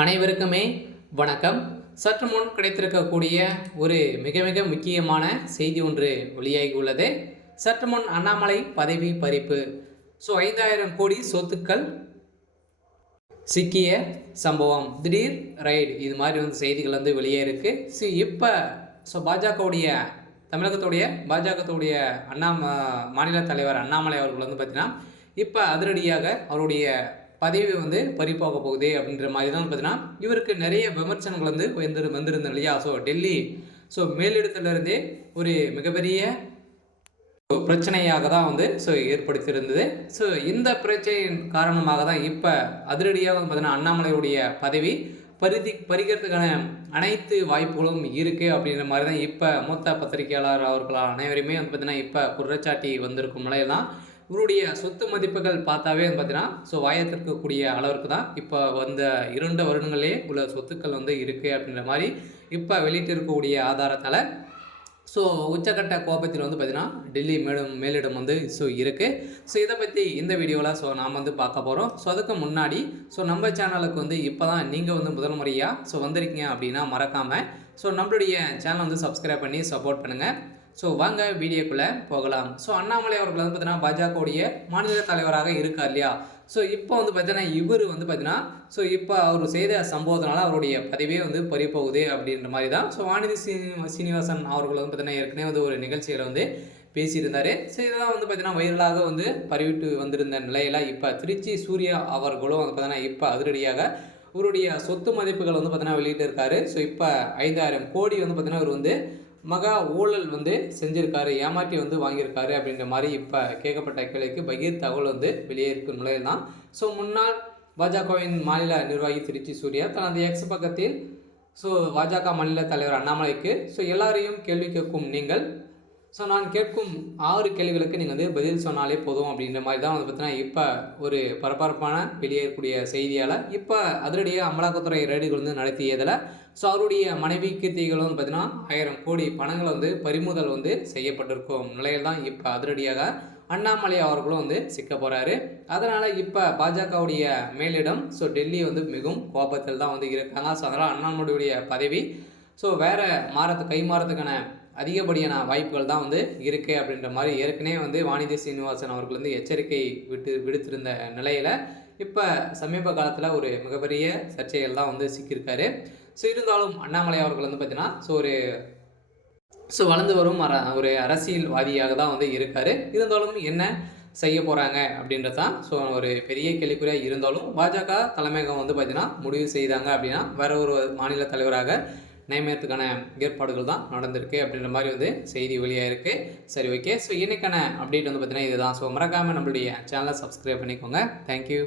அனைவருக்குமே வணக்கம். சற்று முன் கிடைத்திருக்கக்கூடிய ஒரு மிக மிக முக்கியமான செய்தி ஒன்று வெளியாகி உள்ளது. சற்று முன் அண்ணாமலை பதவி பறிப்பு. 5,000 கோடி சொத்துக்கள் சிக்கிய சம்பவம், திடீர் ரைடு, இது மாதிரி செய்திகள் வெளியே இருக்கு. இப்போ பாஜகவுடைய தமிழகத்துடைய பாஜகத்துடைய மாநில தலைவர் அண்ணாமலை அவர்கள் பார்த்தீங்கன்னா இப்போ அதிரடியாக அவருடைய பதவி பறிப்போக போகுது அப்படின்ற மாதிரி தான் பார்த்தீங்கன்னா இவருக்கு நிறைய விமர்சனங்கள் வந்திருந்தது இல்லையா. டெல்லி மேலிடத்திலிருந்தே ஒரு மிகப்பெரிய பிரச்சனையாக தான் ஏற்படுத்தியிருந்தது. இந்த பிரச்சனையின் காரணமாக தான் இப்போ அதிரடியாக பார்த்தீங்கன்னா அண்ணாமலையுடைய பதவி பறிக்கிறதுக்கான அனைத்து வாய்ப்புகளும் இருக்குது அப்படின்ற மாதிரி தான் இப்போ மூத்த பத்திரிகையாளர் அவர்கள் அனைவருமே பார்த்தீங்கன்னா இப்போ குற்றச்சாட்டி வந்திருக்கும் நிலையில் தான் இவருடைய சொத்து மதிப்புகள் பார்த்தாவே பார்த்தீங்கன்னா வாயத்திற்கக்கூடிய அளவிற்கு தான் இப்போ 2 வருடங்களே உள்ள சொத்துக்கள் இருக்குது அப்படின்ற மாதிரி இப்போ வெளியிட்டு இருக்கக்கூடிய ஆதாரத்தால் உச்சக்கட்ட கோபத்தில் பார்த்தீங்கன்னா டெல்லி மேலிடம் இருக்குது. இதை பற்றி இந்த வீடியோவில் நாம் பார்க்க போகிறோம். அதுக்கு முன்னாடி நம்ம சேனலுக்கு இப்போ தான் நீங்கள் முதல் முறையாக வந்திருக்கீங்க அப்படின்னா மறக்காமல் நம்மளுடைய சேனலை சப்ஸ்கிரைப் பண்ணி சப்போர்ட் பண்ணுங்கள். வாங்க வீடியோக்குள்ளே போகலாம். அண்ணாமலை அவர்கள் பார்த்தீங்கன்னா பாஜகவுடைய மாநில தலைவராக இருக்கார் இல்லையா. இப்போ பார்த்தீங்கன்னா இவர் பார்த்தீங்கன்னா இப்போ அவர் செய்த சம்பவத்தினால அவருடைய பதவியே பறிப்போகுது அப்படின்ற மாதிரி தான் வானதி சீனிவாசன் அவர்கள் பார்த்தீங்கன்னா ஏற்கனவே ஒரு நிகழ்ச்சியில் பேசியிருந்தார். இதெல்லாம் பார்த்தீங்கன்னா வைரலாக பரவிட்டு வந்திருந்த நிலையில் இப்போ திருச்சி சூர்யா அவர்களும் பார்த்தீங்கன்னா இப்போ அதிரடியாக இவருடைய சொத்து மதிப்புகள் பார்த்தீங்கன்னா வெளியிட்டு இருக்காரு. இப்போ 5,000 கோடி பார்த்தீங்கன்னா இவர் மகா ஊழல் செஞ்சுருக்காரு, ஏமாற்றி வாங்கியிருக்காரு அப்படின்ற மாதிரி இப்போ கேட்கப்பட்ட கேள்விக்கு பகீர் தகவல் வெளியே இருக்கும் நிலையில் தான் முன்னாள் பாஜகவின் மாநில நிர்வாகி திருச்சி சூர்யா தனது எக்ஸ் பக்கத்தில் பாஜக மாநில தலைவர் அண்ணாமலைக்கு எல்லாரையும் கேள்வி கேட்கும் நீங்கள் நான் கேட்கும் 6 கேள்விகளுக்கு நீங்கள் பதில் சொன்னாலே போதும் அப்படின்ற மாதிரி தான் பார்த்தீங்கன்னா இப்போ ஒரு பரபரப்பான வெளியே இருக்கக்கூடிய செய்தியால் இப்போ அதிரடியாக அமலாக்கத்துறை ரெய்டுகள் நடத்தியதில் அவருடைய மனைவி கீர்த்திகளும் பார்த்தீங்கன்னா 1000 கோடி பணங்கள் பறிமுதல் செய்யப்பட்டிருக்கும் நிலையில் தான் இப்போ அதிரடியாக அண்ணாமலை அவர்களும் சிக்க போகிறாரு. அதனால் இப்போ பாஜகவுடைய மேலிடம் டெல்லி மிகவும் கோபத்தில் தான் இருக்காங்க. அதனால் அண்ணாமலையுடைய பதவி வேறு கை மாறத்துக்கான அதிகப்படியான வாய்ப்புகள் தான் இருக்குது அப்படின்ற மாதிரி ஏற்கனவே வானதி சீனிவாசன் அவர்கள் எச்சரிக்கை விடுத்திருந்த நிலையில் இப்போ சமீப காலத்தில் ஒரு மிகப்பெரிய சர்ச்சைகள் தான் சிக்கியிருக்காரு. இருந்தாலும் அண்ணாமலை அவர்கள் பார்த்தீங்கன்னா ஒரு வளர்ந்து வரும் ஒரு அரசியல்வாதியாக தான் இருக்கார். இருந்தாலும் என்ன செய்ய போகிறாங்க அப்படின்றது தான் ஒரு பெரிய கேள்விக்குறியாக இருந்தாலும் பாஜக தலைமையகம் பார்த்தீங்கன்னா முடிவு செய்தாங்க அப்படின்னா வேற ஒரு மாநில தலைவராக நியமனத்துக்கான ஏற்பாடுகள் தான் நடந்திருக்கு அப்படின்ற மாதிரி செய்தி வெளியாக இருக்குது. சரி, ஓகே. இன்னைக்கான அப்டேட் பார்த்தீங்கன்னா இதுதான். மறக்காமல் நம்மளுடைய சேனலை சப்ஸ்கிரைப் பண்ணிக்கோங்க. தேங்க்யூ.